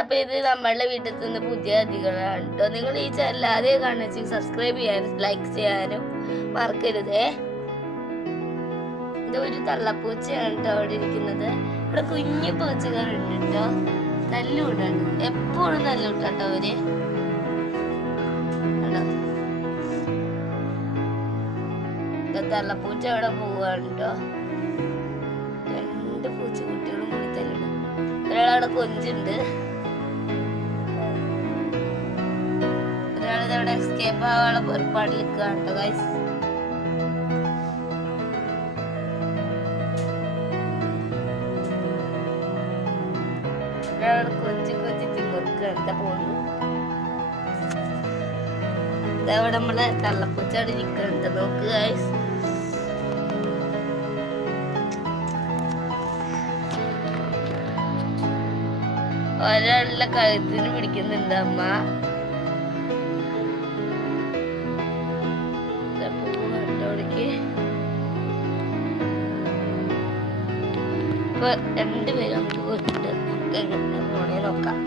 അപ്പൊ ഇത് നമ്മളുടെ വീട്ടിൽ നിന്ന് പുതിയ അതിഥികളാണ് കേട്ടോ. നിങ്ങൾ ഈ ചാനൽ ആദ്യം കാണുക സബ്സ്ക്രൈബ് ചെയ്യാനും ലൈക്ക് ചെയ്യാനും മറക്കരുതേ. ഇത് ഒരു തള്ളപ്പൂച്ചയാണ് കേട്ടോ അവിടെ ഇരിക്കുന്നത്. ഇവിടെ കുഞ്ഞു പൂച്ചകളുണ്ട് കേട്ടോ. തല്ലൂടാണ്, എപ്പോഴും തല്ലൂട്ടാട്ടോ അവര്. തള്ളപ്പൂച്ച അവിടെ പോവാണ് കേട്ടോ. രണ്ട് പൂച്ചക്കുട്ടികളും കൂടി തല്ലിടും. ഒരാളവിടെ കൊഞ്ചുണ്ട്, ഒരാളിതവിടെ എസ്കേപ്പ് ആവാനുള്ള പുറപ്പാടിൽ നിൽക്കുകയാണ് കേട്ടോ ഗൈസ്. ഒരാളവിടെ കൊഞ്ചി തിമുറുക്കാണ് പോകുന്നു. ഇതവിടെ നമ്മളെ തള്ളപ്പൂച്ച അവിടെ നിൽക്കുന്നുണ്ട്, നോക്ക് ഗൈസ്. ഒരാളുടെ കഴുത്തിന് പിടിക്കുന്നുണ്ട് അമ്മ. ഇപ്പൊ രണ്ടുപേരും അങ്ങോട്ട് പോയിട്ടുണ്ട്. നമുക്ക് എങ്ങനെ പോണേ നോക്കാം.